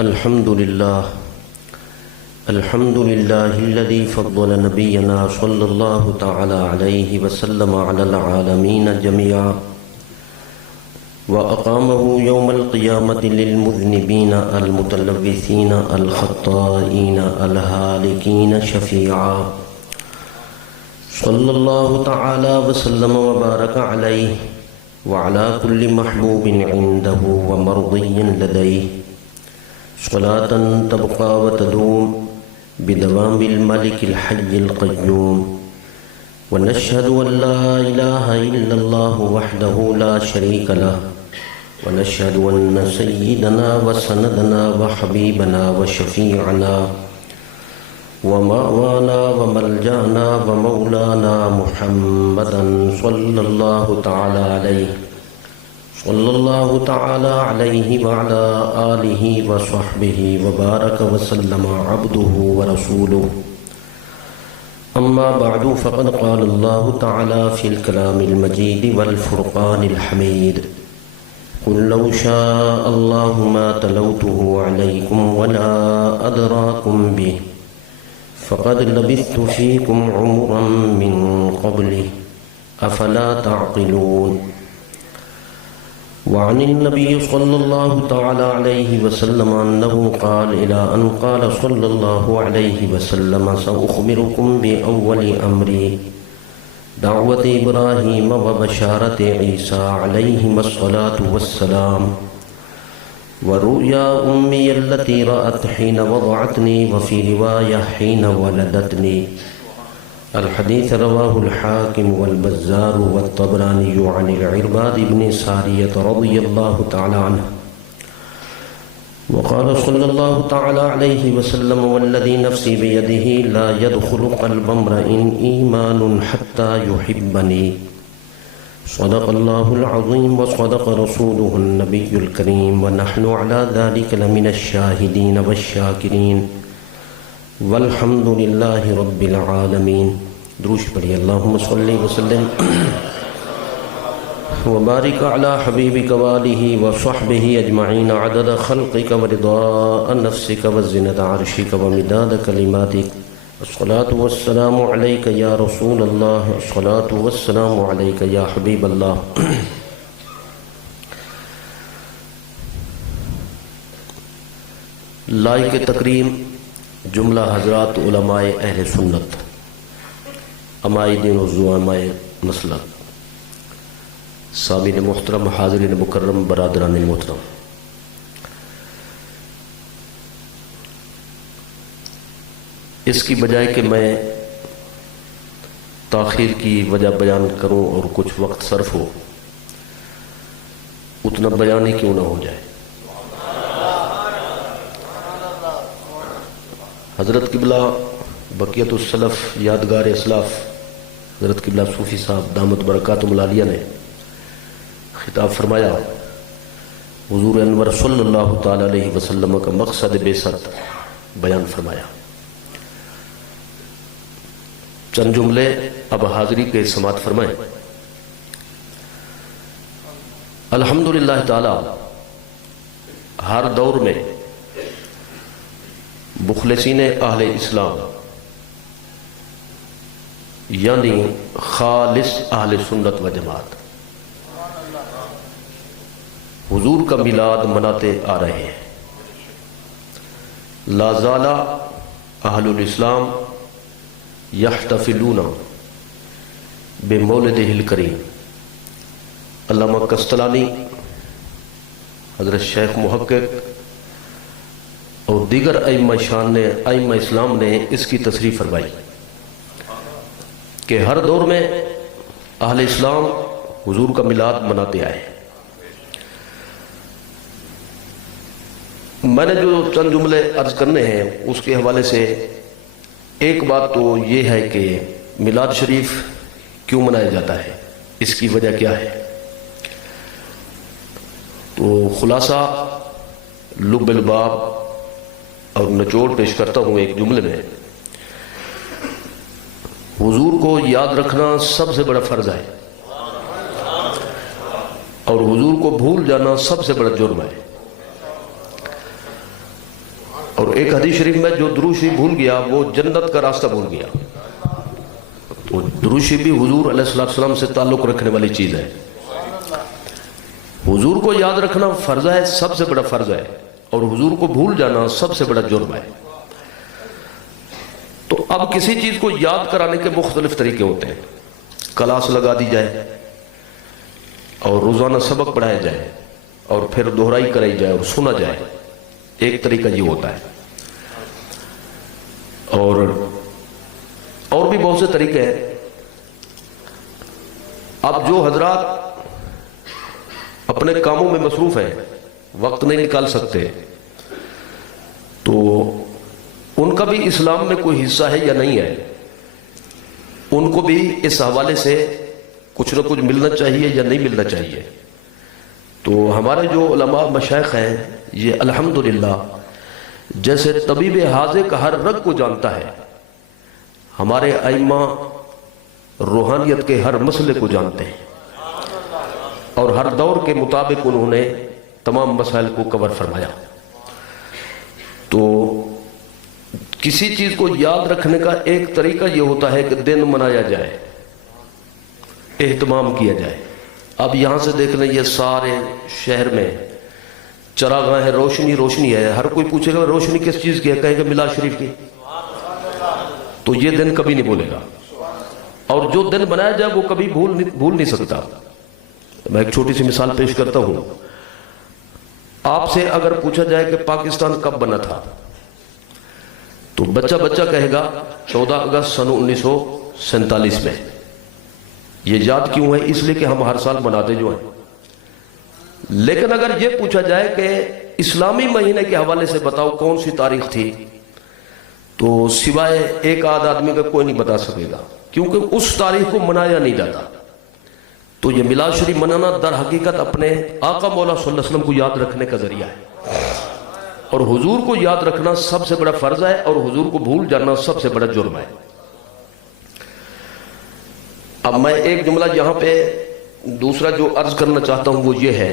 الحمد لله الذي فضل نبينا صلى الله تعالى عليه وسلم على العالمين جميعا وأقامه يوم القيامة للمذنبين المتلوثين الخطائين الهالكين شفيعا صلى الله تعالى وسلم وبارك عليه وعلى كل محبوب عنده ومرضي لديه صلاة تبقى وتدوم بدوام الملك الحي القيوم. ونشهد أن لا إله إلا الله وحده لا شريك له، ونشهد أن سيدنا وسندنا وحبيبنا وشفيعنا ومأوانا وملجأنا ومولانا محمدا صلى الله تعالى عليه وعلى آله وصحبه وبارك وسلم عبده ورسوله. أما بعد فقد قال الله تعالى في الكلام المجيد والفرقان الحميد: قل لو شاء الله ما تلوته عليكم ولا أدراكم به فقد لبثت فيكم عمرا من قبله أفلا تعقلون. وعن النبي صلى الله تعالى عليه وسلم أنه قال إلى أن قال صلى الله عليه وسلم: سأخبركم بأول أمري دعوة إبراهيم وبشارة عيسى عليهما الصلاة والسلام ورؤيا أمي التي رأت حين وضعتني وفي رواية حين ولدتني. الحديث رواه الحاكم والبزار والطبراني عن العرباض بن سارية رضي الله تعالى عنه. وقال صلى الله تعالى عليه وسلم: والذي نفسي بيده لا يدخل قلب امرئ إيمان حتى يحبني. صدق الله العظيم وصدق رسوله النبي الكريم، ونحن على ذلك لمن الشاهدين والشاكرين والحمد لله رب العالمين. دروش پڑھی. اللہم صلی وسلم وبارک علی حبیبک وآلہ وصحبہ اجمعین عدد خلقک ورضاء نفسک وزنة عرشک ومداد کلماتک. الصلاة والسلام علیک یا رسول اللہ، الصلاة والسلام علیک یا حبیب اللہ. لائق تکریم جملہ حضرات علماء اہل سنت، امائی دین و زعماء مسلک، سامعین محترم، حاضرین مکرم، برادران محترم، اس کی بجائے کہ میں تاخیر کی وجہ بیان کروں اور کچھ وقت صرف ہو، اتنا بیان ہی کیوں نہ ہو جائے. حضرت قبلہ بقیت السلف یادگار اسلاف حضرت قبلہ صوفی صاحب دامت برکاتہم العالیہ نے خطاب فرمایا. حضور انور صلی اللہ تعالی علیہ وسلم کا مقصد بعثت بیان فرمایا. چند جملے اب حاضری کے سماعت فرمائیں. الحمدللہ تعالی ہر دور میں مخلصین اہل اسلام یعنی خالص اہل سنت و جماعت حضور کا میلاد مناتے آ رہے ہیں. لا زال اہل الاسلام یحتفلون بمولدہ الکریم. علامہ قسطلانی، حضرت شیخ محقق اور دیگر ائمہ شان نے، ائمہ اسلام نے اس کی تصریح فرمائی کہ ہر دور میں اہل اسلام حضور کا میلاد مناتے آئے. میں نے جو چند جملے عرض کرنے ہیں اس کے حوالے سے ایک بات تو یہ ہے کہ میلاد شریف کیوں منایا جاتا ہے، اس کی وجہ کیا ہے. تو خلاصہ لب الباب اور نچوڑ پیش کرتا ہوں ایک جملے میں. حضور کو یاد رکھنا سب سے بڑا فرض ہے اور حضور کو بھول جانا سب سے بڑا جرم ہے. اور ایک حدیث شریف میں جو درود شریف بھول گیا وہ جنت کا راستہ بھول گیا. تو درود شریف بھی حضور علیہ السلام سے تعلق رکھنے والی چیز ہے. حضور کو یاد رکھنا فرض ہے، سب سے بڑا فرض ہے، اور حضور کو بھول جانا سب سے بڑا جرم ہے. تو اب کسی چیز کو یاد کرانے کے مختلف طریقے ہوتے ہیں. کلاس لگا دی جائے اور روزانہ سبق پڑھایا جائے اور پھر دہرائی کرائی جائے اور سنا جائے، ایک طریقہ یہ ہوتا ہے. اور بھی بہت سے طریقے ہیں. اب جو حضرات اپنے کاموں میں مصروف ہیں، وقت نہیں نکال سکتے، تو ان کا بھی اسلام میں کوئی حصہ ہے یا نہیں ہے، ان کو بھی اس حوالے سے کچھ نہ کچھ ملنا چاہیے یا نہیں ملنا چاہیے. تو ہمارے جو علماء مشائخ ہیں یہ الحمدللہ جیسے طبیب حاذق ہر رگ کو جانتا ہے، ہمارے ائمہ روحانیت کے ہر مسئلے کو جانتے ہیں اور ہر دور کے مطابق انہوں نے تمام مسائل کو کور فرمایا. تو کسی چیز کو یاد رکھنے کا ایک طریقہ یہ ہوتا ہے کہ دن منایا جائے، اہتمام کیا جائے. اب یہاں سے دیکھ لیں، یہ سارے شہر میں چراغاں ہیں، روشنی روشنی ہے. ہر کوئی پوچھے گا روشنی کس چیز کی ہے، کہیں گے میلاد شریف کی. تو یہ دن کبھی نہیں بھولے گا، اور جو دن بنایا جائے وہ کبھی بھول نہیں سکتا. میں ایک چھوٹی سی مثال پیش کرتا ہوں. آپ سے اگر پوچھا جائے کہ پاکستان کب بنا تھا، تو بچہ کہے گا 14 اگست سن 1947 میں. یہ یاد کیوں ہے؟ اس لیے کہ ہم ہر سال مناتے جو ہیں. لیکن اگر یہ پوچھا جائے کہ اسلامی مہینے کے حوالے سے بتاؤ کون سی تاریخ تھی، تو سوائے ایک آدھ آدمی کا کوئی نہیں بتا سکے گا، کیونکہ اس تاریخ کو منایا نہیں جاتا. تو یہ میلاد شریف منانا در حقیقت اپنے آقا مولا صلی اللہ علیہ وسلم کو یاد رکھنے کا ذریعہ ہے، اور حضور کو یاد رکھنا سب سے بڑا فرض ہے، اور حضور کو بھول جانا سب سے بڑا جرم ہے. اب میں ایک جملہ یہاں پہ دوسرا جو عرض کرنا چاہتا ہوں وہ یہ ہے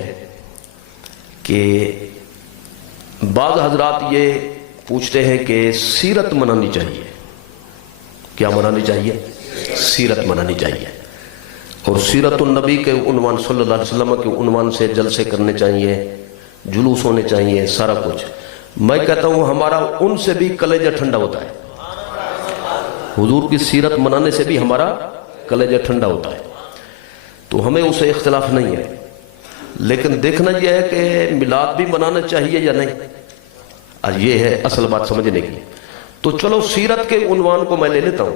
کہ بعض حضرات یہ پوچھتے ہیں کہ سیرت منانی چاہیے. کیا منانی چاہیے؟ سیرت منانی چاہیے. اور سیرت النبی کے عنوان صلی اللہ علیہ وسلم کے عنوان سے جلسے کرنے چاہیے، جلوس ہونے چاہیے، سارا کچھ. میں کہتا ہوں ہمارا ان سے بھی کلیجہ ٹھنڈا ہوتا ہے، حضور کی سیرت منانے سے بھی ہمارا کلیجہ ٹھنڈا ہوتا ہے. تو ہمیں اسے اختلاف نہیں ہے، لیکن دیکھنا یہ ہے کہ میلاد بھی منانا چاہیے یا نہیں. یہ ہے اصل بات سمجھنے کی. تو چلو سیرت کے عنوان کو میں لے لیتا ہوں.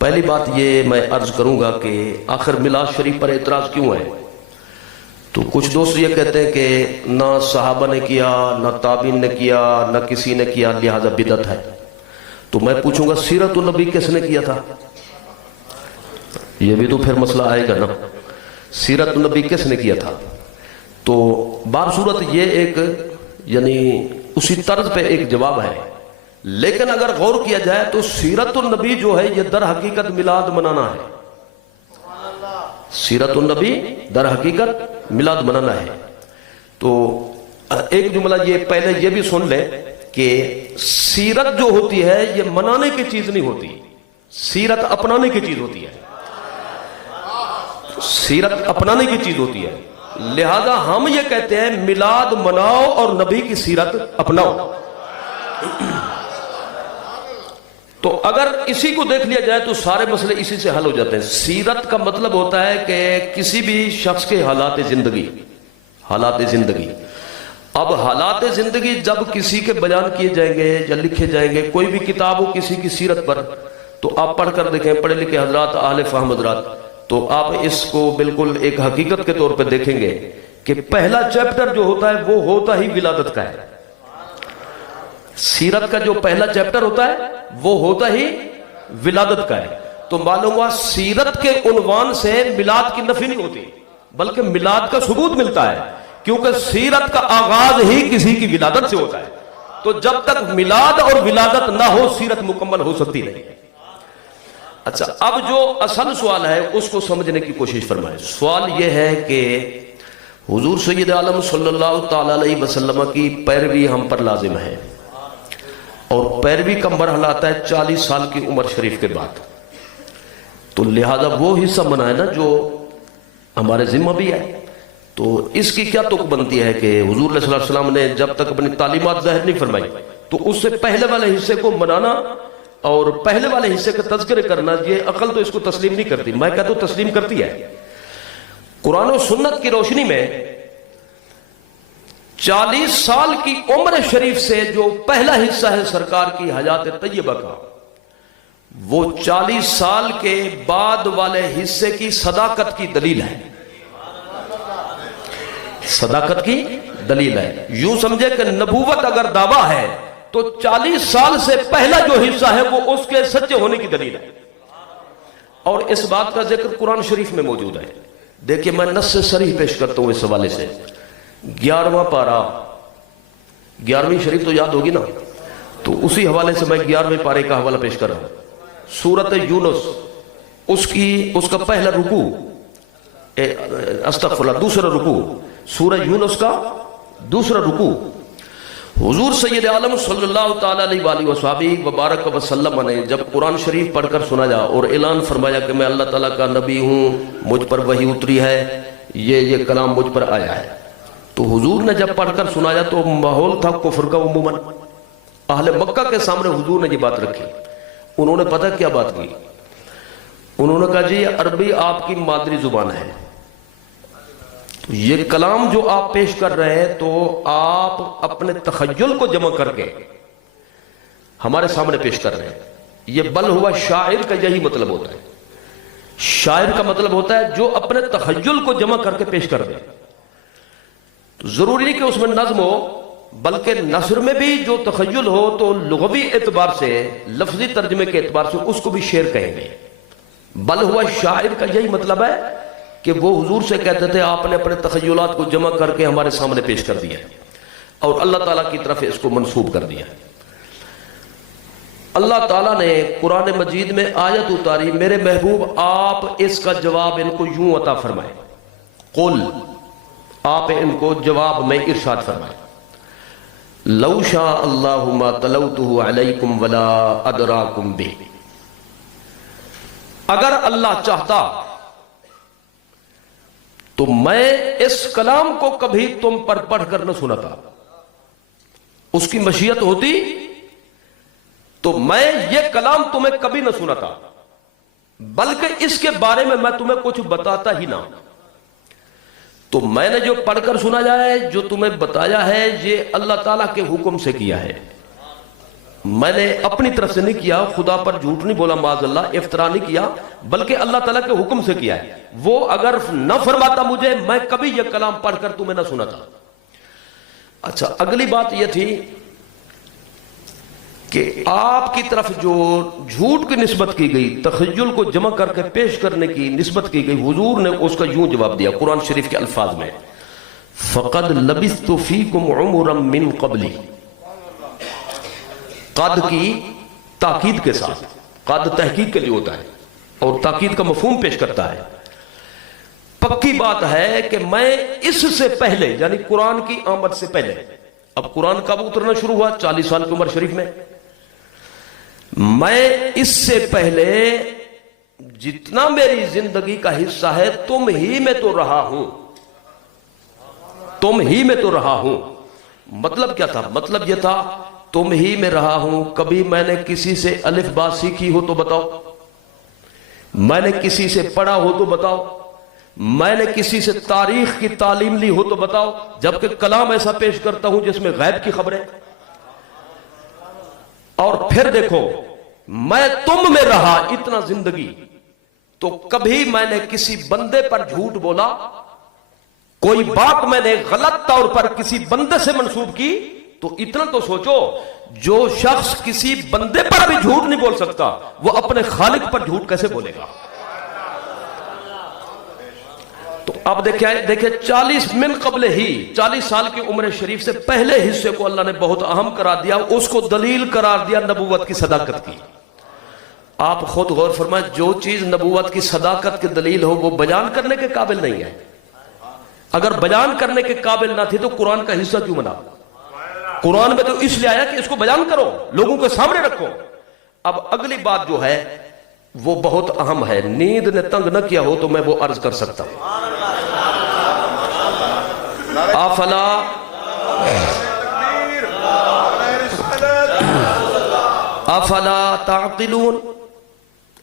پہلی بات یہ میں عرض کروں گا کہ آخر میلاد شریف پر اعتراض کیوں ہے؟ تو کچھ دوست یہ کہتے ہیں کہ نہ صحابہ نے کیا، نہ تابعین نے کیا، نہ کسی نے کیا، لہذا بدعت ہے. تو میں پوچھوں گا سیرت النبی کس نے کیا تھا؟ یہ بھی تو پھر مسئلہ آئے گا نا. سیرت النبی کس نے کیا تھا؟ تو بار صورت یہ ایک یعنی اسی طرز پہ ایک جواب ہے، لیکن اگر غور کیا جائے تو سیرت النبی جو ہے یہ در حقیقت میلاد منانا ہے. سیرت النبی در حقیقت میلاد منانا ہے. تو ایک جملہ یہ پہلے یہ بھی سن لیں کہ سیرت جو ہوتی ہے یہ منانے کی چیز نہیں ہوتی، سیرت اپنانے کی چیز ہوتی ہے. سیرت اپنانے کی چیز ہوتی ہے. لہذا ہم یہ کہتے ہیں میلاد مناؤ اور نبی کی سیرت اپناؤ. تو اگر اسی کو دیکھ لیا جائے تو سارے مسئلے اسی سے حل ہو جاتے ہیں. سیرت کا مطلب ہوتا ہے کہ کسی بھی شخص کے حالات زندگی. اب حالات زندگی جب کسی کے بیان کیے جائیں گے یا لکھے جائیں گے، کوئی بھی کتاب ہو کسی کی سیرت پر، تو آپ پڑھ کر دیکھیں، پڑھے لکھے حضرات، اہل فہم حضرات، تو آپ اس کو بالکل ایک حقیقت کے طور پہ دیکھیں گے کہ پہلا چیپٹر جو ہوتا ہے وہ ہوتا ہی ولادت کا ہے. سیرت کا جو پہلا چیپٹر ہوتا ہے وہ ہوتا ہی ولادت کا ہے. تو معلوم ہوا سیرت کے عنوان سے میلاد کی نفی نہیں ہوتی، بلکہ میلاد کا ثبوت ملتا ہے، کیونکہ سیرت کا آغاز ہی کسی کی ولادت سے ہوتا ہے. تو جب تک میلاد اور ولادت نہ ہو سیرت مکمل ہو سکتی نہیں. اچھا، اب جو اصل سوال ہے اس کو سمجھنے کی کوشش فرمائیں. سوال یہ ہے کہ حضور سید عالم صلی اللہ تعالی علیہ وسلم کی پیروی ہم پر لازم ہے. اور پیروی کا مرحلہ آتا ہے 40 سال کی عمر شریف کے بعد. تو لہذا وہ حصہ منائے نا جو ہمارے ذمہ بھی ہے. تو اس کی کیا تک بنتی ہے کہ حضور صلی اللہ علیہ وسلم نے جب تک اپنی تعلیمات ظاہر نہیں فرمائی تو اس سے پہلے والے حصے کو منانا اور پہلے والے حصے کا تذکرے کرنا، یہ عقل تو اس کو تسلیم نہیں کرتی. میں کہتا ہوں تسلیم کرتی ہے. قرآن و سنت کی روشنی میں 40 سال کی عمر شریف سے جو پہلا حصہ ہے سرکار کی حیات طیبہ کا، وہ 40 سال کے بعد والے حصے کی صداقت کی دلیل ہے. صداقت کی دلیل ہے. یوں سمجھے کہ نبوت اگر دعویٰ ہے تو 40 سال سے پہلا جو حصہ ہے وہ اس کے سچے ہونے کی دلیل ہے. اور اس بات کا ذکر قرآن شریف میں موجود ہے. دیکھیں میں نص سے صریح پیش کرتا ہوں اس حوالے سے. 11واں پارہ، 11ویں شریف تو یاد ہوگی نا، تو اسی حوالے سے میں 11ویں پارے کا حوالہ پیش کر رہا ہوں. سورۃ یونس اس کا پہلا رکوع، استغفراللہ، دوسرا رکوع، سورہ یونس کا دوسرا رکوع. حضور سید عالم صلی اللہ تعالیٰ علیہ وآلہ وصحبہ وبارک وسلم نے جب قرآن شریف پڑھ کر سنایا اور اعلان فرمایا کہ میں اللہ تعالیٰ کا نبی ہوں، مجھ پر وحی اتری ہے، یہ کلام مجھ پر آیا ہے، تو حضور نے جب پڑھ کر سنایا تو ماحول تھا کفر کا. عموماً اہل مکہ کے سامنے حضور نے یہ بات رکھی. انہوں نے پتہ کیا بات کی؟ انہوں نے کہا جی عربی آپ کی مادری زبان ہے، یہ کلام جو آپ پیش کر رہے ہیں تو آپ اپنے تخیل کو جمع کر کے ہمارے سامنے پیش کر رہے ہیں. یہ بل ہوا شاعر کا یہی مطلب ہوتا ہے. شاعر کا مطلب ہوتا ہے جو اپنے تخیل کو جمع کر کے پیش کر دے. تو ضروری نہیں کہ اس میں نظم ہو، بلکہ نثر میں بھی جو تخیل ہو تو لغوی اعتبار سے، لفظی ترجمے کے اعتبار سے اس کو بھی شعر کہیں گے. بل ہوا شاعر کا یہی مطلب ہے کہ وہ حضور سے کہتے تھے آپ نے اپنے تخیلات کو جمع کر کے ہمارے سامنے پیش کر دیا اور اللہ تعالیٰ کی طرف اس کو منسوب کر دیا. اللہ تعالیٰ نے قرآن مجید میں آیت اتاری، میرے محبوب آپ اس کا جواب ان کو یوں عطا فرمائے. قل، آپ ان کو جواب میں ارشاد فرمائے، لو شاء اللہ ما تلوتہ علیکم ولا ادراکم بہ، اگر اللہ چاہتا تو میں اس کلام کو کبھی تم پر پڑھ کر نہ سناتا. اس کی مشیت ہوتی تو میں یہ کلام تمہیں کبھی نہ سناتا، بلکہ اس کے بارے میں میں تمہیں کچھ بتاتا ہی نہ. تو میں نے جو پڑھ کر سنایا ہے، جو تمہیں بتایا ہے، یہ اللہ تعالیٰ کے حکم سے کیا ہے. میں نے اپنی طرف سے نہیں کیا، خدا پر جھوٹ نہیں بولا، معاذ اللہ، افترا نہیں کیا، بلکہ اللہ تعالیٰ کے حکم سے کیا ہے. وہ اگر نہ فرماتا مجھے، میں کبھی یہ کلام پڑھ کر تمہیں نہ سناتا. اچھا، اگلی بات یہ تھی کہ آپ کی طرف جو جھوٹ کی نسبت کی گئی، تخیل کو جمع کر کے پیش کرنے کی نسبت کی گئی، حضور نے اس کا یوں جواب دیا قرآن شریف کے الفاظ میں، فَقَدْ لَبِثْتُ فِيكُمْ عُمُرًا مِّن قَبْلِ. قد کی تاکید کے ساتھ، قد تحقیق کے لیے ہوتا ہے اور تاکید کا مفہوم پیش کرتا ہے. پکی بات ہے کہ میں اس سے پہلے، یعنی قرآن کی آمد سے پہلے، اب قرآن کب اترنا شروع ہوا؟ 40 سال کی عمر شریف میں. میں اس سے پہلے جتنا میری زندگی کا حصہ ہے تم ہی میں تو رہا ہوں، تم ہی میں تو رہا ہوں. مطلب کیا تھا؟ مطلب یہ تھا تم ہی میں رہا ہوں. کبھی میں نے کسی سے الف با سیکھی ہو تو بتاؤ، میں نے کسی سے پڑھا ہو تو بتاؤ، میں نے کسی سے تاریخ کی تعلیم لی ہو تو بتاؤ، جبکہ کلام ایسا پیش کرتا ہوں جس میں غیب کی خبریں. اور پھر دیکھو، میں تم میں رہا اتنا زندگی، تو کبھی میں نے کسی بندے پر جھوٹ بولا، کوئی بات میں نے غلط طور پر کسی بندے سے منسوب کی، تو اتنا تو سوچو، جو شخص کسی بندے پر بھی جھوٹ نہیں بول سکتا، وہ اپنے خالق پر جھوٹ کیسے بولے گا؟ تو اب دیکھیں 40 من قبل ہی، 40 سال کی عمر شریف سے پہلے حصے کو اللہ نے بہت اہم قرار دیا، اس کو دلیل قرار دیا نبوت کی صداقت کی. آپ خود غور فرمائیں، جو چیز نبوت کی صداقت کی دلیل ہو وہ بیان کرنے کے قابل نہیں ہے. اگر بیان کرنے کے قابل نہ تھی تو قرآن کا حصہ کیوں بنا؟ قرآن میں تو اس لیے آیا کہ اس کو بیان کرو، لوگوں کے سامنے رکھو۔ اب اگلی بات جو ہے وہ بہت اہم ہے، نیند نے تنگ نہ کیا ہو تو میں وہ عرض کر سکتا ہوں۔ افلا تعقلون،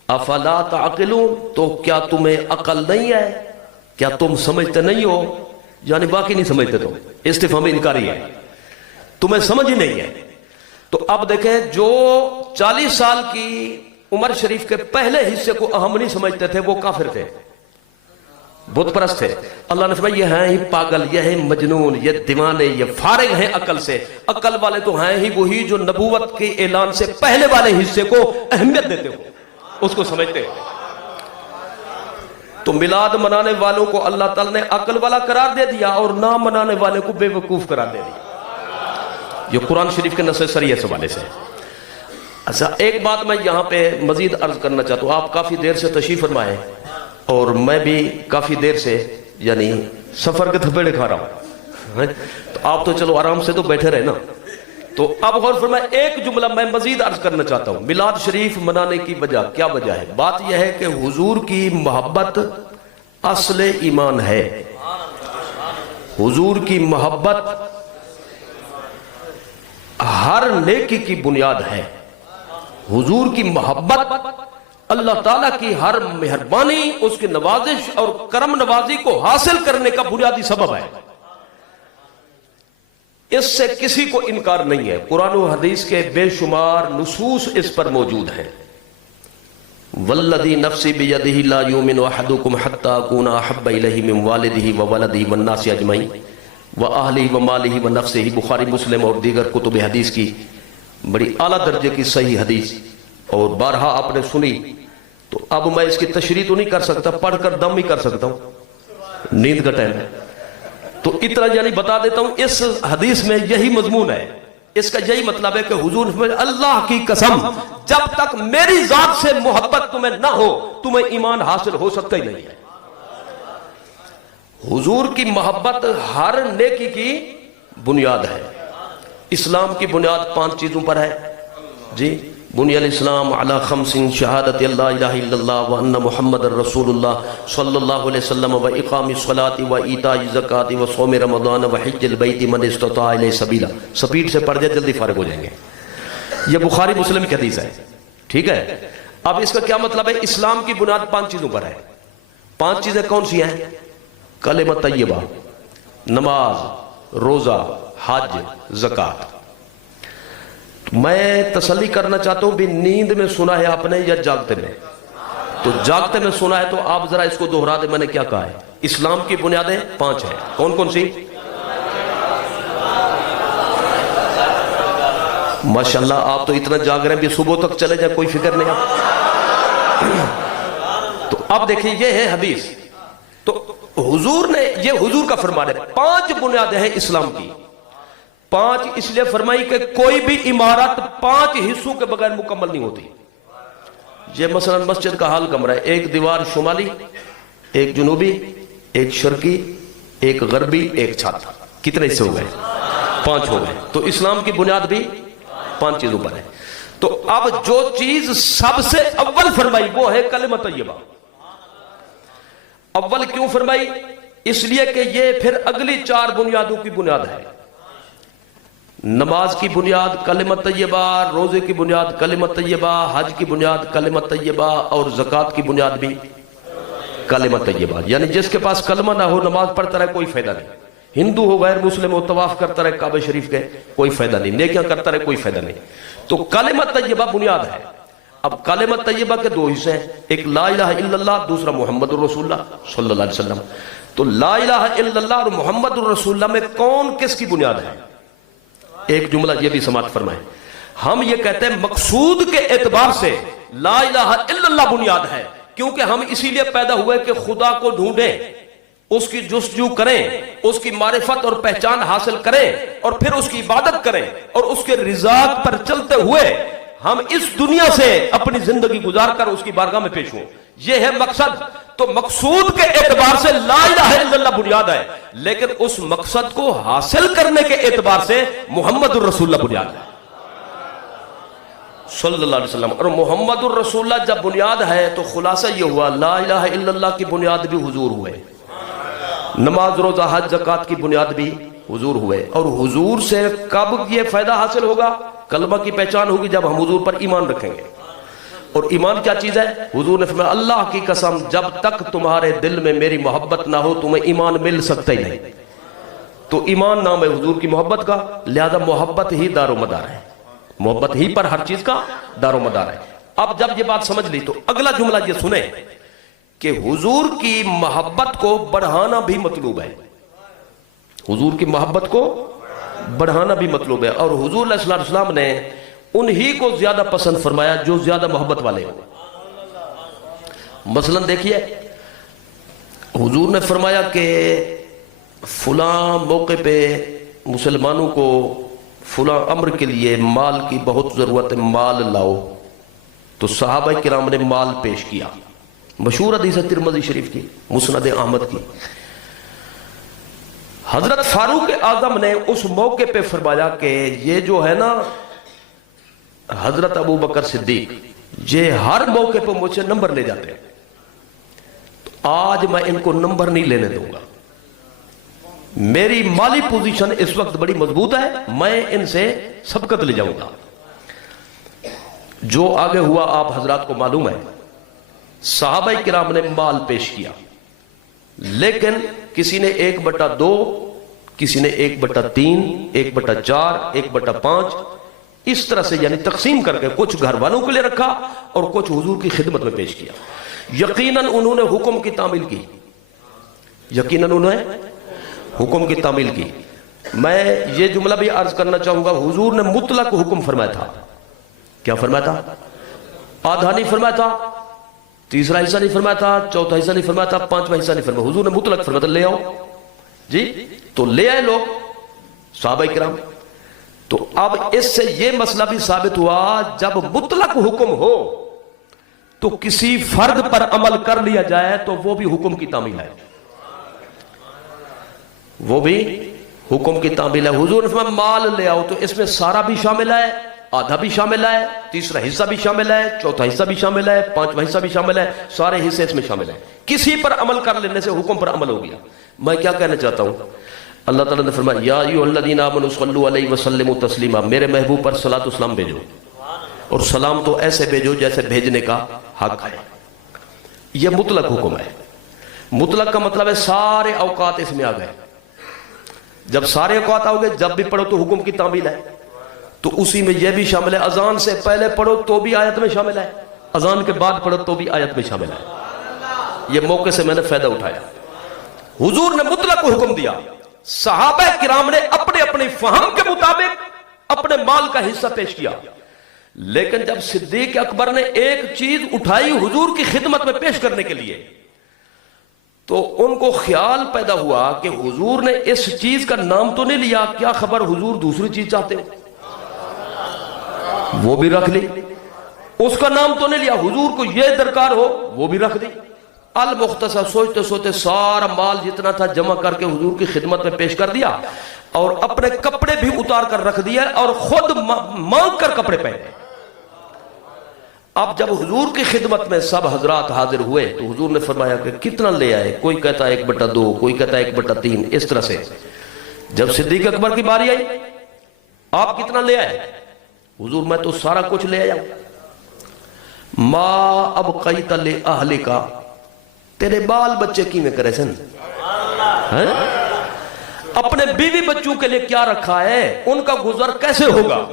افلا تعقلون، تو کیا تمہیں عقل نہیں ہے؟ کیا تم سمجھتے نہیں ہو؟ یعنی باقی نہیں سمجھتے، تم استفہام انکاری ہے، تمہیں سمجھ ہی نہیں ہے۔ تو اب دیکھیں، جو 40 سال کی عمر شریف کے پہلے حصے کو اہم نہیں سمجھتے تھے وہ کافر تھے، بت پرست تھے۔ اللہ نے فرمایا یہ ہیں ہی پاگل، یہ ہیں مجنون، یہ دیوانے، یہ فارغ ہیں عقل سے۔ عقل والے تو ہیں ہی وہی جو نبوت کے اعلان سے پہلے والے حصے کو اہمیت دیتے ہو، اس کو سمجھتے ہو۔ تو میلاد منانے والوں کو اللہ تعالیٰ نے عقل والا قرار دے دیا اور نہ منانے والے کو بے وقوف قرار دے دیا۔ یہ قرآن شریف کے نص صریح سے حوالے سے۔ اچھا، ایک بات میں یہاں پہ مزید عرض کرنا چاہتا ہوں۔ آپ کافی دیر سے تشریف فرمائے اور میں بھی کافی دیر سے یعنی سفر کے تھپیڑے کھا رہا ہوں، تو آپ تو چلو آرام سے تو بیٹھے رہے نا۔ تو اب غور فرمائے، ایک جملہ میں مزید عرض کرنا چاہتا ہوں۔ میلاد شریف منانے کی وجہ کیا وجہ ہے؟ بات یہ ہے کہ حضور کی محبت اصل ایمان ہے۔ حضور کی محبت ہر نیکی کی بنیاد ہے۔ حضور کی محبت اللہ تعالیٰ کی ہر مہربانی، اس کی نوازش اور کرم نوازی کو حاصل کرنے کا بنیادی سبب ہے۔ اس سے کسی کو انکار نہیں ہے۔ قرآن و حدیث کے بے شمار نصوص اس پر موجود ہیں۔ والذی نفسی بیدہ لا یؤمن احدکم حتی اکون احب الیہ من والدہ وولدہ والناس اجمعین وَأَهْلِهِ وَمَالِهِ وَنَفْسِهِ، بخاری مسلم اور دیگر کتب حدیث کی بڑی اعلیٰ درجے کی صحیح حدیث، اور بارہا آپ نے سنی۔ تو اب میں اس کی تشریح تو نہیں کر سکتا، پڑھ کر دم ہی کر سکتا ہوں، نیند کا ٹائم ہے۔ تو اتنا یعنی بتا دیتا ہوں، اس حدیث میں یہی مضمون ہے، اس کا یہی مطلب ہے کہ حضور اللہ کی قسم جب تک میری ذات سے محبت تمہیں نہ ہو تمہیں ایمان حاصل ہو سکتا ہی نہیں ہے۔ حضور کی محبت ہر نیکی کی بنیاد ہے۔ اسلام کی بنیاد 5 چیزوں پر ہے جی۔ بنی الاسلام علی 5، شہادت اللہ الہ الا اللہ وان محمد رسول اللہ صلی اللہ علیہ وسلم واقام الصلاۃ وایتاء الزکاۃ وصوم رمضان وحج البیت من استطاع الیہ سبیلا۔ سپیڈ سے پڑھ جائے جلدی فارغ ہو جائیں گے۔ یہ بخاری مسلم کی حدیث ہے، ٹھیک ہے۔ اب اس کا کیا مطلب ہے؟ اسلام کی بنیاد 5 چیزوں پر ہے۔ 5 چیزیں کون سی ہیں؟ کلمہ طیبہ، نماز، روزہ، حج، زکوٰۃ۔ میں تسلی کرنا چاہتا ہوں بھی نیند میں سنا ہے آپ نے یا جاگتے میں؟ تو جاگتے میں سنا ہے تو آپ ذرا اس کو دہرا دیں، میں نے کیا کہا ہے؟ اسلام کی بنیادیں 5 ہیں۔ کون کون سی؟ ماشاءاللہ آپ تو اتنا جاگ رہے ہیں بھی صبح تک چلے جائیں، کوئی فکر نہیں آپ۔ تو اب دیکھیں یہ ہے حدیث، تو حضور نے یہ حضور کا فرمان ہے 5 بنیادیں ہیں اسلام کی۔ 5 اس لیے فرمائی کہ کوئی بھی عمارت 5 حصوں کے بغیر مکمل نہیں ہوتی۔ یہ مثلا مسجد کا حال کمرہ ہے، ایک دیوار شمالی، ایک جنوبی، ایک شرقی، ایک غربی، ایک چھت۔ کتنے حصے ہو گئے؟ 5 ہو گئے۔ تو اسلام کی بنیاد بھی 5 چیزوں پر ہے۔ تو اب جو چیز سب سے اول فرمائی وہ ہے کلمہ طیبہ۔ اول کیوں فرمائی؟ اس لیے کہ یہ پھر اگلی 4 بنیادوں کی بنیاد ہے۔ نماز کی بنیاد کلمہ طیبہ، روزے کی بنیاد کلمہ طیبہ، حج کی بنیاد کلمہ طیبہ، اور زکوٰۃ کی بنیاد بھی کلمہ طیبہ۔ یعنی جس کے پاس کلمہ نہ ہو نماز پڑھتا رہے کوئی فائدہ نہیں، ہندو ہو غیر مسلم ہو طواف کرتا رہے کعبہ شریف کے کوئی فائدہ نہیں، نیکیاں کرتا رہے کوئی فائدہ نہیں۔ تو کلمہ طیبہ بنیاد ہے۔ اب کلمہ طیبہ کے 2 حصے ہیں، ایک لا الہ الا اللہ، دوسرا محمد الرسول اللہ صلی اللہ علیہ وسلم۔ تو لا الہ الا اللہ اور محمد الرسول اللہ میں کون کس کی بنیاد ہے؟ ایک جملہ یہ بھی سماعت فرمائیں، ہم یہ کہتے ہیں مقصود کے اعتبار سے لا الہ الا اللہ بنیاد ہے، کیونکہ ہم اسی لیے پیدا ہوئے کہ خدا کو ڈھونڈیں، اس کی جستجو کریں، اس کی معرفت اور پہچان حاصل کریں، اور پھر اس کی عبادت کریں، اور اس کے رضا پر چلتے ہوئے ہم اس دنیا سے اپنی زندگی گزار کر اس کی بارگاہ میں پیش ہوں۔ یہ ہے مقصد. تو مقصود کے اعتبار سے لا الہ الا اللہ بنیاد ہے، لیکن اس مقصد کو حاصل کرنے کے اعتبار سے محمد الرسول اللہ بنیاد ہے صلی اللہ علیہ وسلم. اور محمد الرسول اللہ جب بنیاد ہے تو خلاصہ یہ ہوا لا الہ الا اللہ کی بنیاد بھی حضور ہوئے، نماز روزہ حج زکوٰۃ کی بنیاد بھی حضور ہوئے. اور حضور سے کب یہ فائدہ حاصل ہوگا؟ کلمہ کی پہچان ہوگی جب ہم حضور پر ایمان رکھیں گے. اور ایمان کیا چیز ہے؟ حضور نے فرمایا اللہ کی قسم جب تک تمہارے دل میں میری محبت نہ ہو تمہیں ایمان مل سکتا ہی نہیں. تو ایمان نام ہے حضور کی محبت کا، لہذا محبت ہی دار و مدار ہے، محبت ہی پر ہر چیز کا دار و مدار ہے. اب جب یہ بات سمجھ لی تو اگلا جملہ یہ سنیں کہ حضور کی محبت کو بڑھانا بھی مطلوب ہے. حضور کی محبت کو بڑھانا بھی مطلوب ہے. اور حضور علیہ السلام نے انہی کو زیادہ پسند فرمایا جو زیادہ محبت والے ہوں. مثلا دیکھیے حضور نے فرمایا کہ فلاں موقع پہ مسلمانوں کو فلاں امر کے لیے مال کی بہت ضرورت ہے، مال لاؤ. تو صحابہ کرام نے مال پیش کیا. مشہور حدیث ہے ترمذی شریف کی، مسند احمد کی. حضرت فاروق اعظم نے اس موقع پہ فرمایا کہ یہ جو ہے نا حضرت ابو بکر صدیق یہ ہر موقع پہ مجھ سے نمبر لے جاتے ہیں، تو آج میں ان کو نمبر نہیں لینے دوں گا. میری مالی پوزیشن اس وقت بڑی مضبوط ہے، میں ان سے سبقت لے جاؤں گا. جو آگے ہوا آپ حضرات کو معلوم ہے. صحابہ کرام نے مال پیش کیا، لیکن کسی نے 1/2، کسی نے 1/3، 1/4، 1/5 اس طرح سے یعنی تقسیم کر کے کچھ گھر والوں کے لیے رکھا اور کچھ حضور کی خدمت میں پیش کیا. یقیناً انہوں نے حکم کی تعمیل کی، یقیناً انہوں نے حکم کی تعمیل کی. میں یہ جملہ بھی عرض کرنا چاہوں گا، حضور نے مطلق حکم فرمایا تھا. کیا فرمایا تھا؟ آدھا نہیں فرمایا تھا، تیسرا حصہ نہیں فرمایا تھا، چوتھا حصہ نہیں فرمایا تھا، پانچواں حصہ نہیں فرمایا. حضور نے مطلق فرمایا تھا لے آؤ جی. تو لے آئے لوگ صحابہ کرام. تو اب اس سے یہ مسئلہ بھی ثابت ہوا جب مطلق حکم ہو تو کسی فرد پر عمل کر لیا جائے تو وہ بھی حکم کی تعمیل ہے، وہ بھی حکم کی تعمیل ہے. حضور نے فرمایا مال لے آؤ، تو اس میں سارا بھی شامل ہے، آدھا بھی شامل ہے، تیسرا حصہ بھی شامل ہے، چوتھا حصہ بھی شامل ہے، پانچواں حصہ بھی شامل ہے، سارے حصے اس میں شامل ہیں. کسی پر عمل کر لینے سے حکم پر عمل ہو گیا. میں کیا کہنا چاہتا ہوں، اللہ تعالیٰ نے فرمایا یا ایھا الذین آمنوا صلوا علیہ وسلموا تسلیما، میرے محبوب پر صلاۃ و سلام بھیجو، اور سلام تو ایسے بھیجو جیسے بھیجنے کا حق ہے. یہ مطلق حکم ہے. مطلق کا مطلب ہے سارے اوقات اس میں آ گئے. جب سارے اوقات آؤ گے جب بھی پڑھو تو حکم کی تعمیل ہے. تو اسی میں یہ بھی شامل ہے اذان سے پہلے پڑھو تو بھی آیت میں شامل ہے، اذان کے بعد پڑھو تو بھی آیت میں شامل ہے. یہ موقع سے میں نے فائدہ اٹھایا. حضور نے مطلق حکم دیا، صحابہ کرام نے اپنے اپنے فہم کے مطابق اپنے مال کا حصہ پیش کیا. لیکن جب صدیق اکبر نے ایک چیز اٹھائی حضور کی خدمت میں پیش کرنے کے لیے تو ان کو خیال پیدا ہوا کہ حضور نے اس چیز کا نام تو نہیں لیا، کیا خبر حضور دوسری چیز چاہتے ہو؟ وہ بھی رکھ لی. اس کا نام تو نہیں لیا، حضور کو یہ درکار ہو وہ بھی رکھ دی. المختصر سوچتے سوچتے سارا مال جتنا تھا جمع کر کے حضور کی خدمت میں پیش کر دیا اور اپنے کپڑے بھی اتار کر رکھ دیا اور خود مانگ کر کپڑے پہنے. اب جب حضور کی خدمت میں سب حضرات حاضر ہوئے تو حضور نے فرمایا کہ کتنا لے آئے؟ کوئی کہتا 1/2، کوئی کہتا 1/3. اس طرح سے جب صدیق اکبر کی باری آئی آپ کتنا لے آئے؟ حضور میں تو سارا کچھ لے آیا. ما ابقیت لأہلک، تیرے بال بچے کیویں کرے سن؟ اپنے بیوی بچوں کے لیے کیا رکھا ہے؟ ان کا گزر کیسے ہوگا؟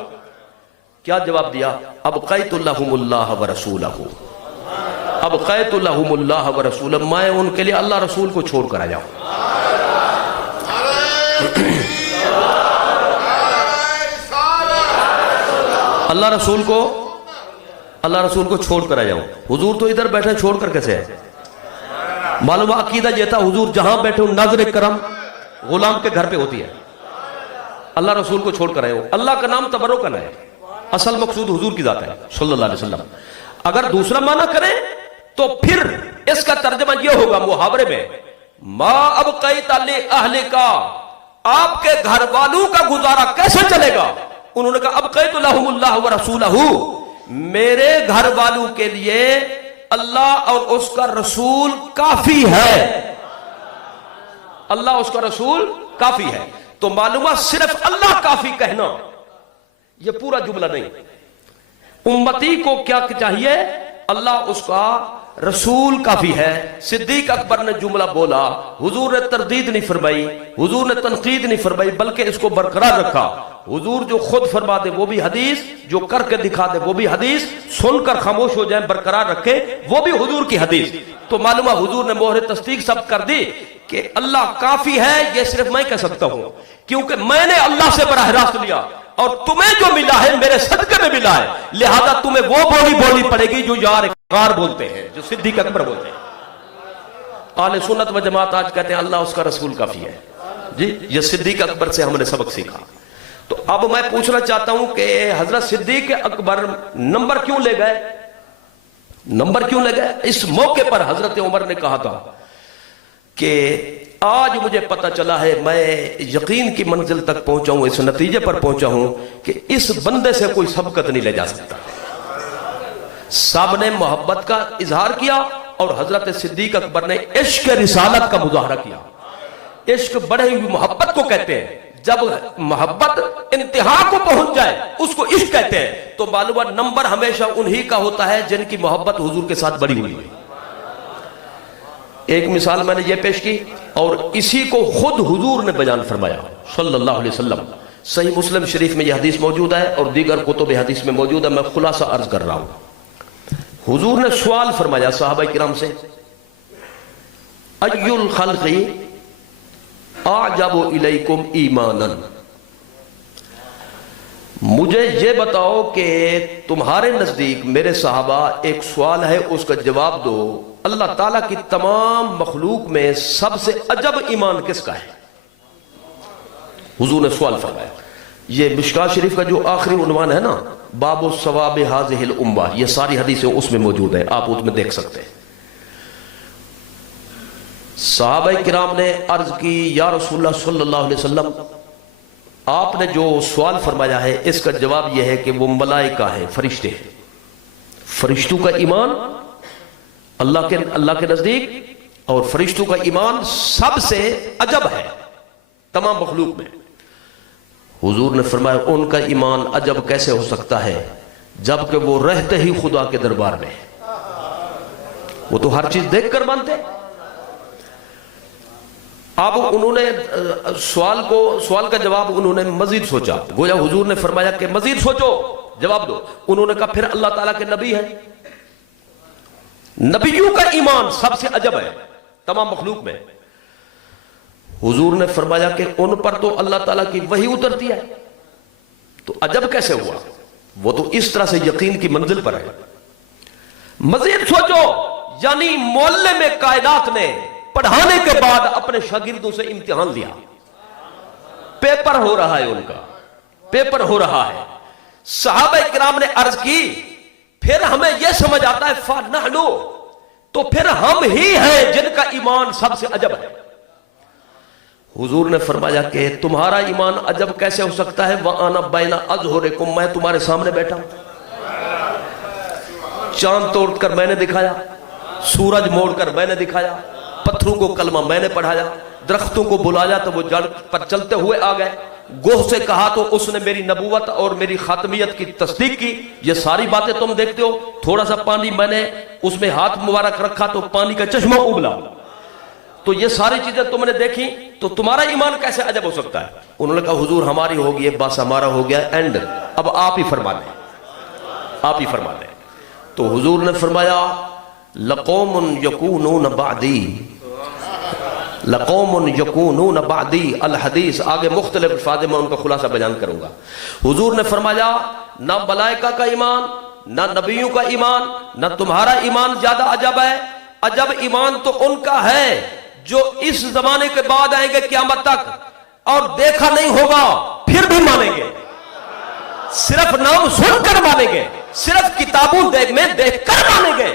کیا جواب دیا؟ ابقیت لہم اللہ ورسولہ، ابقیت لہم اللہ ورسولہ، میں ان کے لیے اللہ رسول کو چھوڑ کر آیا ہوں. اللہ رسول کو چھوڑ کر آیا ہوں. حضور تو ادھر بیٹھے چھوڑ کر کیسے ہے؟ معلوم عقیدہ یہ تھا حضور جہاں بیٹھے ہوں نظر کرم غلام کے گھر پہ ہوتی ہے. اللہ رسول کو چھوڑ کر آئے ہو. اللہ کا نام تبرک ہے، اصل مقصود حضور کی ذات ہے صلی اللہ علیہ وسلم. اگر دوسرا معنی کریں تو پھر اس کا ترجمہ یہ ہوگا محاورے میں، ما ابقیت لأہلکا، آپ کے گھر والوں کا گزارا کیسے چلے گا؟ انہوں نے کہا ابقیت لہم اللہ ورسولہ، میرے گھر والوں کے لیے اللہ اور اس کا رسول کافی ہے، اللہ اس کا رسول کافی ہے۔ تو معلومات صرف اللہ کافی کہنا یہ پورا جملہ نہیں، امتی کو کیا چاہیے؟ اللہ اس کا رسول کافی ہے۔ صدیق اکبر نے جملہ بولا، حضور نے تردید نہیں فرمائی، حضور نے تنقید نہیں فرمائی، بلکہ اس کو برقرار رکھا۔ حضور جو خود فرما دے وہ بھی حدیث، جو کر کے دکھا دے وہ بھی حدیث، سن کر خاموش ہو جائیں برقرار رکھے وہ بھی حضور کی حدیث۔ تو معلومہ حضور نے مہر تصدیق ثبت کر دی کہ اللہ کافی ہے، یہ صرف میں کہہ سکتا ہوں، کیونکہ میں نے اللہ سے براہ راست لیا، اور تمہیں جو ملا ہے میرے صدقے میں ملا ہے، لہذا تمہیں وہ بولی بولنی پڑے گی جو یار اقرار بولتے ہیں، جو صدیق اکبر بولتے ہیں۔ اہل سنت و جماعت آج کہتے ہیں اللہ اس کا رسول کافی ہے۔ جی یہ صدیق اکبر سے ہم نے سبق سیکھا۔ تو اب میں پوچھنا چاہتا ہوں کہ حضرت صدیق اکبر نمبر کیوں لے گئے؟ نمبر کیوں لے گئے؟ اس موقع پر حضرت عمر نے کہا تھا کہ آج مجھے پتہ چلا ہے، میں یقین کی منزل تک پہنچا ہوں، اس نتیجے پر پہنچا ہوں کہ اس بندے سے کوئی سبقت نہیں لے جا سکتا۔ سب نے محبت کا اظہار کیا اور حضرت صدیق اکبر نے عشق رسالت کا مظاہرہ کیا۔ عشق بڑھے ہوئی محبت کو کہتے ہیں، جب محبت انتہا کو پہنچ جائے اس کو عشق کہتے ہیں۔ تو معلومات نمبر ہمیشہ انہی کا ہوتا ہے جن کی محبت حضور کے ساتھ بڑی ہوئی ہے۔ ایک مثال میں نے یہ پیش کی اور اسی کو خود حضور نے بیان فرمایا صلی اللہ علیہ وسلم۔ صحیح مسلم شریف میں یہ حدیث موجود ہے اور دیگر کتب حدیث میں موجود ہے، میں خلاصہ عرض کر رہا ہوں۔ حضور نے سوال فرمایا صحابہ کرام سے، ای الخلق اعجب الیکم ایمانا، مجھے یہ بتاؤ کہ تمہارے نزدیک میرے صحابہ ایک سوال ہے اس کا جواب دو، اللہ تعالیٰ کی تمام مخلوق میں سب سے عجب ایمان کس کا ہے؟ حضور نے سوال فرمایا۔ یہ مشکاۃ شریف کا جو آخری عنوان ہے نا، باب الثواب ہذہ الامہ، یہ ساری حدیثیں اس میں موجود ہیں، آپ اس میں دیکھ سکتے ہیں۔ صحابہ کرام نے عرض کی، یا رسول اللہ صلی اللہ علیہ وسلم، آپ نے جو سوال فرمایا ہے اس کا جواب یہ ہے کہ وہ ملائکہ ہیں، فرشتے ہیں۔ فرشتوں کا ایمان اللہ کے نزدیک اور فرشتوں کا ایمان سب سے عجب ہے تمام مخلوق میں۔ حضور نے فرمایا ان کا ایمان عجب کیسے ہو سکتا ہے جبکہ وہ رہتے ہی خدا کے دربار میں، وہ تو ہر چیز دیکھ کر مانتے۔ اب انہوں نے سوال کا جواب انہوں نے مزید سوچا، گویا حضور نے فرمایا کہ مزید سوچو جواب دو۔ انہوں نے کہا پھر اللہ تعالیٰ کے نبی ہیں، نبیوں کا ایمان سب سے عجب ہے تمام مخلوق میں۔ حضور نے فرمایا کہ ان پر تو اللہ تعالیٰ کی وحی اترتی ہے، تو عجب کیسے ہوا؟ وہ تو اس طرح سے یقین کی منزل پر ہے۔ مزید سوچو، یعنی معلم کائنات نے پڑھانے کے بعد اپنے شاگردوں سے امتحان لیا، پیپر ہو رہا ہے، ان کا پیپر ہو رہا ہے۔ صحابہ کرام نے عرض کی پھر ہمیں یہ سمجھ آتا ہے فَنَحْنُ، تو پھر ہم ہی ہیں جن کا ایمان سب سے عجب ہے۔ حضور نے فرمایا کہ تمہارا ایمان عجب کیسے ہو سکتا ہے؟ وَأَنَا بَيْنَ أَظْهُرِكُمْ، میں تمہارے سامنے بیٹھا ہوں، چاند توڑ کر میں نے دکھایا، سورج موڑ کر میں نے دکھایا، پتھروں کو کلمہ میں نے پڑھایا، درختوں کو بلایا تو وہ جڑ پر چلتے ہوئے آ گئے، گوہ سے کہا تو اس نے میری نبوت اور میری خاتمیت کی تصدیق کی۔ یہ ساری باتیں تم دیکھتے ہو، تھوڑا سا پانی میں نے اس میں ہاتھ مبارک رکھا تو پانی کا چشمہ ابلا، تو یہ ساری چیزیں تم نے دیکھی، تو تمہارا ایمان کیسے عجب ہو سکتا ہے؟ انہوں نے کہا حضور ہماری ہو گئی، بس ہمارا ہو گیا اینڈ، اب آپ ہی فرما دیں، آپ ہی فرما دیں۔ تو حضور نے فرمایا لقوم یکونون بعدی، لقوم یکونون بعدی الحدیث، آگے مختلف الفاظ میں ان کا خلاصہ بیان کروں گا۔ حضور نے فرمایا نہ ملائکہ کا ایمان، نہ نبیوں کا ایمان، نہ تمہارا ایمان زیادہ عجب ہے، عجب ایمان تو ان کا ہے جو اس زمانے کے بعد آئیں گے قیامت تک اور دیکھا نہیں ہوگا پھر بھی مانیں گے، صرف نام سن کر مانیں گے، صرف کتابوں میں دیکھ کر مانیں گے۔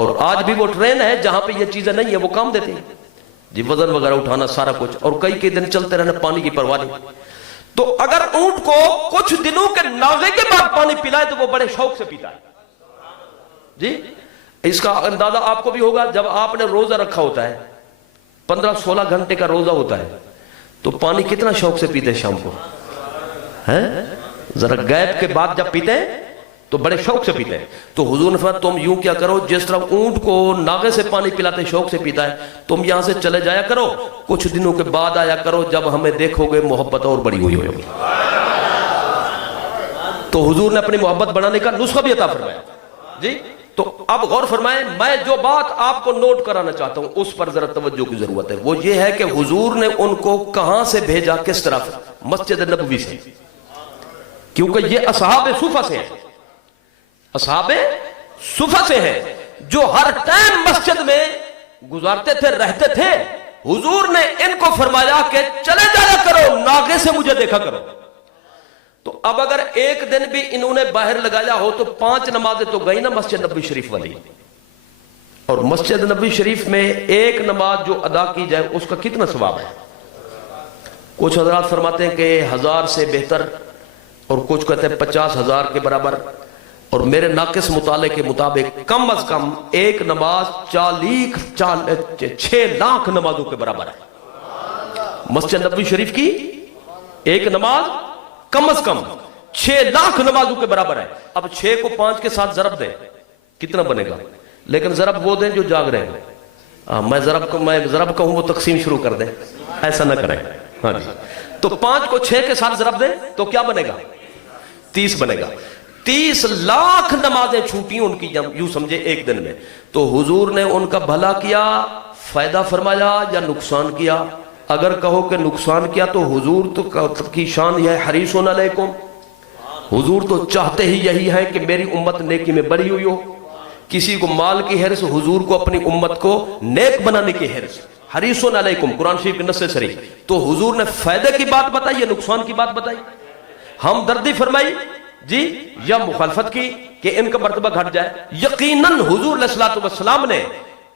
اور آج بھی وہ ٹرین ہے جہاں پہ یہ چیزیں نہیں ہے وہ کام دیتے ہیں جی, وزن وغیرہ اٹھانا سارا کچھ, اور کئی کئی دن چلتے رہنا, پانی کی پرواہ نہیں. تو اگر اونٹ کو کچھ دنوں کے ناغے کے بعد پانی پلائے تو وہ بڑے شوق سے پیتا ہے جی. اس کا اندازہ آپ کو بھی ہوگا, جب آپ نے روزہ رکھا ہوتا ہے 15-16 گھنٹے کا روزہ ہوتا ہے تو پانی کتنا شوق سے پیتے شام کو ہیں, ذرا گیپ کے بعد جب پیتے ہیں تو بڑے شوق سے پیتے ہیں. تو حضور نے فرمایا تم یوں کیا کرو, جس طرح اونٹ کو ناغے سے پانی پلاتے شوق سے پیتا ہے, تم یہاں سے چلے جایا کرو, کچھ دنوں کے بعد آیا کرو, جب ہمیں دیکھو گے محبت اور بڑی ہوئی ہوگی. تو حضور نے اپنی محبت بڑھانے کا نسخہ بھی عطا فرمایا جی. تو اب غور فرمائیں, میں جو بات آپ کو نوٹ کرانا چاہتا ہوں اس پر ذرا توجہ کی ضرورت ہے. وہ یہ ہے کہ حضور نے ان کو کہاں سے بھیجا, کس طرف, مسجد نبوی سے, کیونکہ یہ اصحاب صفہ سے ہیں, اصحاب صفہ سے ہیں جو ہر ٹائم مسجد میں گزارتے تھے, رہتے تھے. حضور نے ان کو فرمایا کہ چلے جایا کرو, ناغے سے مجھے دیکھا کرو. تو اب اگر ایک دن بھی انہوں نے باہر لگایا ہو تو 5 نمازیں تو گئی نا مسجد نبوی شریف والی, اور مسجد نبوی شریف میں ایک نماز جو ادا کی جائے اس کا کتنا ثواب ہے. کچھ حضرات فرماتے ہیں کہ 1000 سے بہتر, اور کچھ کہتے ہیں 50,000 کے برابر, اور میرے ناقص مطالعے کے مطابق کم از کم ایک نماز 6 لاکھ نمازوں کے برابر ہے. مسجد نبوی شریف کی ایک نماز کم از کم 6 لاکھ نمازوں کے برابر ہے. اب 6 کو 5 کے ساتھ ضرب دیں کتنا بنے گا, لیکن ضرب وہ دیں جو جاگ رہے ہیں. میں ضرب کہوں وہ تقسیم شروع کر دیں, ایسا نہ کریں. ہاں جی, تو 5 کو 6 کے ساتھ ضرب دیں تو کیا بنے گا, 30 بنے گا. 30 لاکھ نمازیں چھوٹی ان کی, یوں سمجھے ایک دن میں. تو حضور نے ان کا بھلا کیا, فائدہ فرمایا یا نقصان کیا؟ اگر کہو کہ نقصان کیا تو حضور تو کی شان یہ ہے حریص علیکم, حضور تو چاہتے ہی یہی ہے کہ میری امت نیکی میں بڑھی ہوئی ہو. کسی کو مال کی حرص, حضور کو اپنی امت کو نیک بنانے کی حرص. حریص علیکم قرآن شریف کے نص صریح. تو حضور نے فائدے کی بات بتائی یا نقصان کی بات بتائی, ہمدردی فرمائی جی یا مخالفت کی کہ ان کا مرتبہ گھٹ جائے؟ یقیناً حضور علیہ الصلوۃ والسلام نے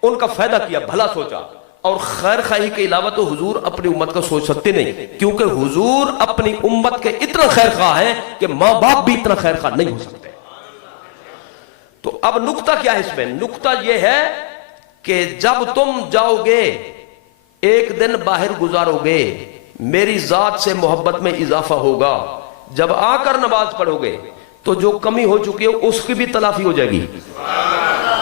ان کا فائدہ کیا, بھلا سوچا. اور خیر خواہی کے علاوہ تو حضور اپنی امت کا سوچ سکتے نہیں, کیونکہ حضور اپنی امت کے اتنا خیر خواہ ہیں کہ ماں باپ بھی اتنا خیر خواہ نہیں ہو سکتے. تو اب نقطہ کیا ہے اس میں؟ نقطہ یہ ہے کہ جب تم جاؤ گے, ایک دن باہر گزارو گے, میری ذات سے محبت میں اضافہ ہوگا. جب آ کر نماز پڑھو گے تو جو کمی ہو چکی ہے اس کی بھی تلافی ہو جائے گی,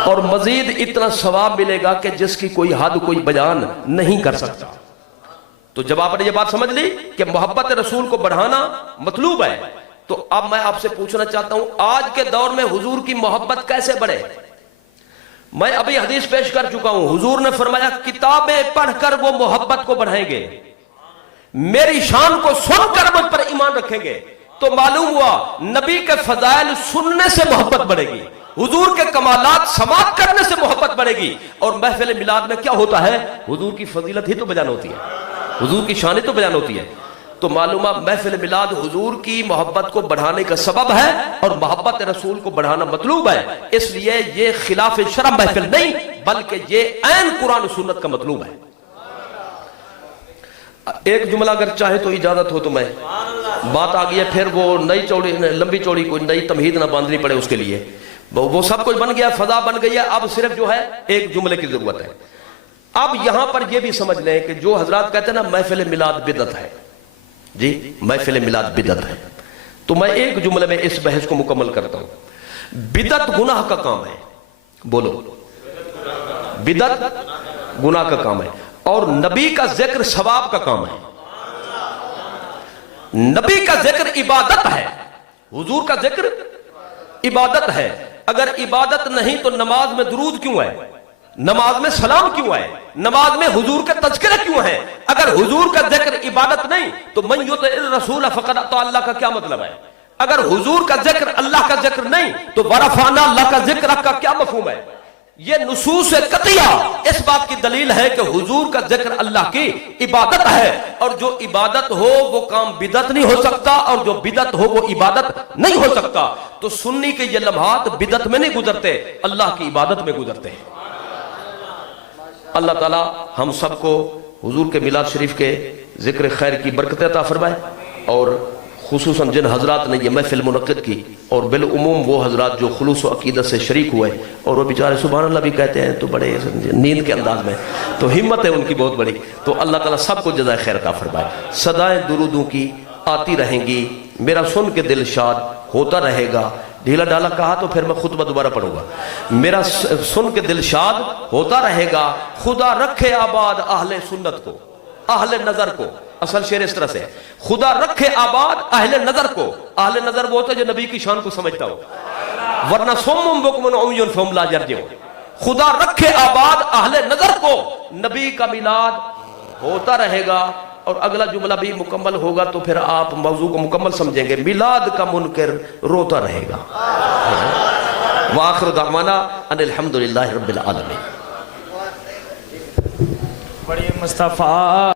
اور مزید اتنا ثواب ملے گا کہ جس کی کوئی حد, کوئی بیان نہیں کر سکتا. تو جب آپ نے یہ بات سمجھ لی کہ محبت رسول کو بڑھانا مطلوب ہے, تو اب میں آپ سے پوچھنا چاہتا ہوں آج کے دور میں حضور کی محبت کیسے بڑھے؟ میں ابھی حدیث پیش کر چکا ہوں, حضور نے فرمایا کتابیں پڑھ کر وہ محبت کو بڑھائیں گے, میری شان کو سن کر مجھ پر ایمان رکھیں گے. تو معلوم ہوا نبی کے فضائل سننے سے محبت بڑھے گی, حضور کے کمالات سماعت کرنے سے محبت بڑھے گی. اور محفل میلاد میں کیا ہوتا ہے؟ حضور کی فضیلت ہی تو بیان ہوتی ہے, حضور کی شان ہی تو بیان ہوتی ہے. تو معلوم ہے محفل میلاد حضور کی محبت کو بڑھانے کا سبب ہے, اور محبت رسول کو بڑھانا مطلوب ہے. اس لیے یہ خلاف شرع محفل نہیں, بلکہ یہ عین قرآن و سنت کا مطلوب ہے. ایک جملہ اگر چاہے تو اجازت ہو تو میں, بات آ گئی ہے پھر وہ نئی چوڑی لمبی چوڑی کوئی نئی تمہید نہ باندھنی پڑے اس کے لیے, وہ سب کچھ بن گیا, فضا بن گئی ہے. اب صرف جو ہے ایک جملے کی ضرورت ہے. اب یہاں پر یہ بھی سمجھ لیں کہ جو حضرات کہتے ہیں نا محفل میلاد بدعت ہے, جی محفل میلاد بدعت ہے, تو میں ایک جملے میں اس بحث کو مکمل کرتا ہوں. بدعت گناہ کا کام ہے, بولو, بدعت گناہ کا کام ہے, اور نبی کا ذکر ثواب کا کام ہے. نبی کا ذکر عبادت ہے, حضور کا ذکر عبادت ہے. اگر عبادت نہیں تو نماز میں درود کیوں ہے, نماز میں سلام کیوں ہے, نماز میں حضور کا تذکرہ کیوں ہے؟ اگر حضور کا ذکر عبادت نہیں تو من یطع الرسول فقد اطاع اللہ کا کیا مطلب ہے؟ اگر حضور کا ذکر اللہ کا ذکر نہیں تو ورفعنا اللہ کا ذکر کا کیا مفہوم ہے؟ یہ نصوص قطعیہ اس بات کی دلیل ہے کہ حضور کا ذکر اللہ کی عبادت ہے، اور جو عبادت ہو وہ کام بدعت نہیں ہو سکتا، اور جو بدعت ہو وہ عبادت نہیں ہو سکتا۔ تو سنی کے یہ لمحات بدعت میں نہیں گزرتے، اللہ کی عبادت میں گزرتے ہیں۔ اللہ تعالی ہم سب کو حضور کے میلاد شریف کے ذکر خیر کی برکت عطا فرمائے، اور خصوصاً جن حضرات نے یہ محفل منعقد کی، اور بالعموم وہ حضرات جو خلوص و عقیدت سے شریک ہوئے، اور وہ بیچارے سبحان اللہ بھی کہتے ہیں تو بڑے نیند کے انداز میں، تو ہمت ہے ان کی بہت بڑی، تو اللہ تعالیٰ سب کو جزائے خیر عطا فرمائے۔ صدائیں درودوں کی آتی رہیں گی، میرا سن کے دل شاد ہوتا رہے گا۔ ڈھیلا ڈالا کہا تو پھر میں خطبہ دوبارہ پڑھوں گا۔ میرا سن کے دل شاد ہوتا رہے گا، خدا رکھے آباد اہل سنت کو، اہل نظر کو۔ اصل شعر اس طرح سے، خدا رکھے آباد اہل نظر کو۔ اہل نظر وہ ہوتا ہے جو نبی کی شان کو سمجھتا ہو، ورنہ صم بکم عمی فہم لا یرجعون۔ خدا رکھے آباد اہل نظر کو، نبی کا میلاد ہوتا رہے گا۔ اور اگلا جملہ بھی مکمل ہوگا تو پھر آپ موضوع کو مکمل سمجھیں گے، میلاد کا منکر روتا رہے گا۔ وآخر دعوانا ان الحمدللہ رب العالمین۔ بڑی مصطفیٰ